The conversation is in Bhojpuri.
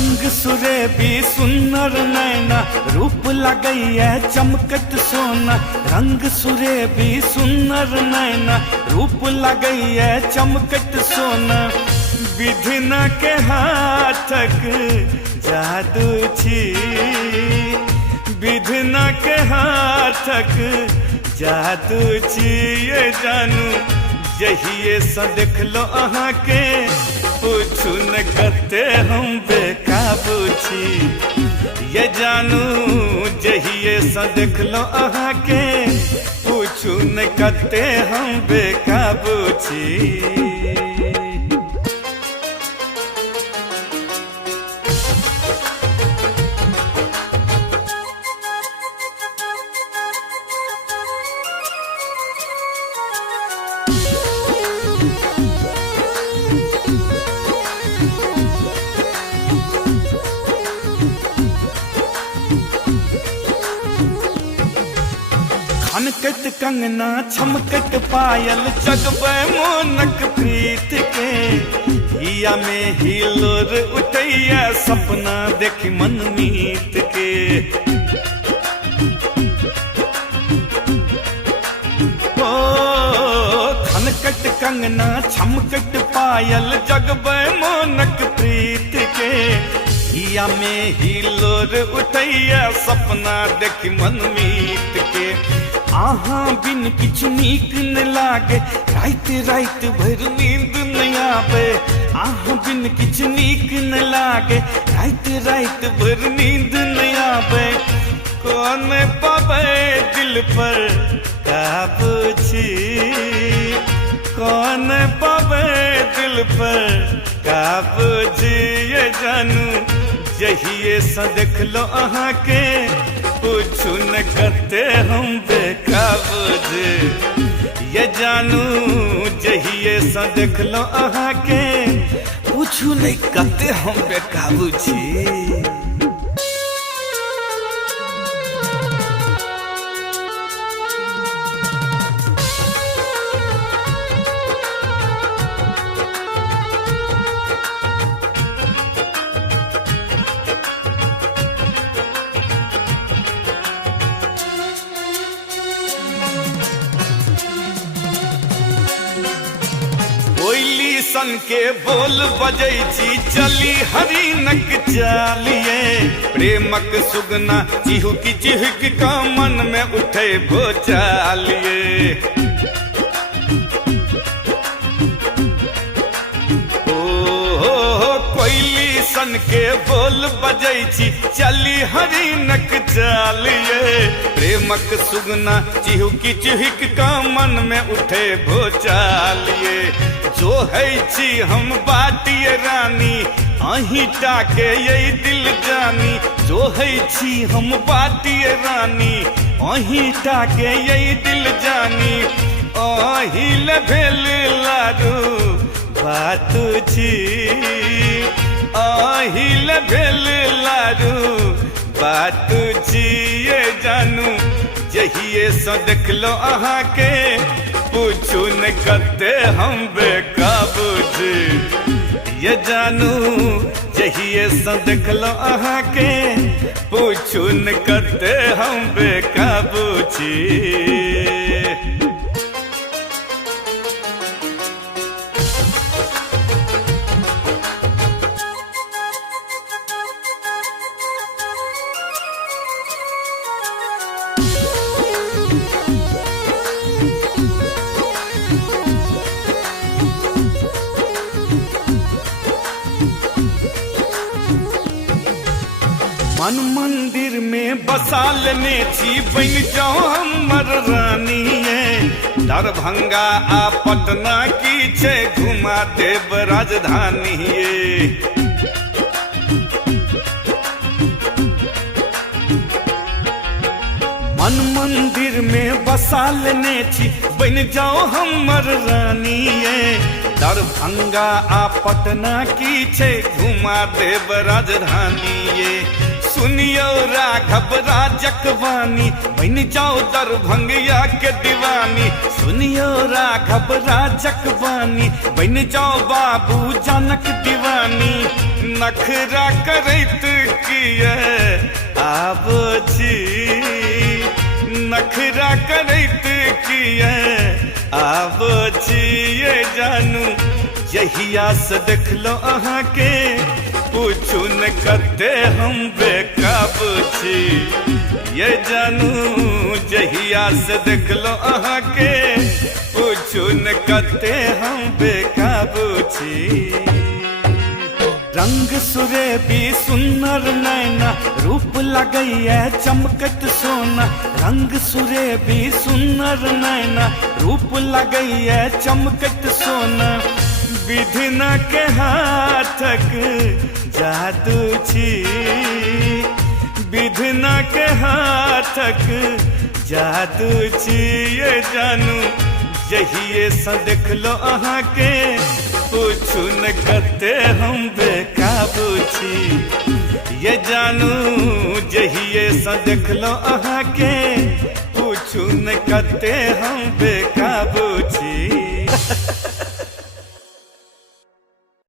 रंग सुरे भी सुंदर नैना, रूप लगैया चमकत सोना। रंग सुरे भी सुंदर नैना, रूप लगैया चमकत सोना। विधिन के हाथक जादू छी, विधिन के हाथक जादू छी। ये जानू जहिए से देख लो अहाँ के, पूछू न कते हम बेकाबू छी। ये जानू जहिए से देख लो अहाँ के, पूछू न कते हम बेकाबू छी। खनकत कंगना छमकत पायल, जगबै मोनक प्रीत के। हिया में हिलोर उठैया, सपना देखी मन मीत के। ओ खनकत कंगना छमकत पायल, जगबै मोनक प्रीत के। हिया में हिलोर उठैया, सपना देखी मन मीत के। आहाँ बिन किछु नीक न लागे, रात रात भर नींद न आवे। आहाँ बिन किछु नीक न लागे, रात रात भर नींद न आवे। कौन पावे दिल पर काबू छी, कौन पावे दिल पर काबू छी। ये जानू जहिए से देख लो अहाँ के, पूछू न कते हम बेकाबू छी। ये जानू जहिए से देख लो अहाँ के, पूछू नहीं कते हम बेकाबू छी। कोयली सन के बोल बजै छी, चली हरिनक चालिए। प्रेमक सुगना चिहुकी चिहुक का मन में उठे भोचालिए। कोयली सन के बोल बजै छी, चली हरिनक चालिए। प्रेमक सुगना चिहुकी चिहुक का मन में उठे भोचालिए। जो है छी हम बाटिए रानी, अहीं टाके यही दिल जानी। जो है छी हम बाटिए रानी, अहीं टाके यही दिल जानी। अहिल भेल लारू बात छी, अहिल भेल लारू बात छी। ये जानू जहिए से देख लो अहाँ के, पूछू न कते हम बेकाबू छी। ये जानू जहिए से देख लो अहाँ के, पूछू न कते हम बेकाबू छी। मन मंदिर में बसा लेने छी, बन जाओ हमर रानी। दरभंगा आ पटना की छे, घुमा देव राजधानी। मन मंदिर में बसा लेने छी, बन जाओ हमर रानी। दरभंगा आ पटना की छे, घुमा देव राजधानी। सुनियो राघव राजकवानी बन जाओ दरभंगिया के दीवानी। सुनियो राघव राजकवानी बन जाओ बाबू जनक दीवानी। नखरा करैत किए आबो छी, नखरा करैत किए आबो छी। ये जानू जहिया से देखलो अहाँ के पूछू न कते हम बेकाबू छी। ये जानू जहिया से देखलो अहाँ के पूछू न कते हम बेकाबू छी। रंग सुरे भी सुन्नर नैना रूप लगैया चमकत सोना। रंग सुरे भी सुन्नर नैना रूप लगैया चमकत सोना। विधिना के हाथक जादू छी, विधिना के हाथक जादू छी। ये जानू जहिए से देखलो अहाँ के पूछू न कते हम बेकाबू छी। ये जानू जहिए से देखलो अहाँ के पूछू न कते हम बेकाबू।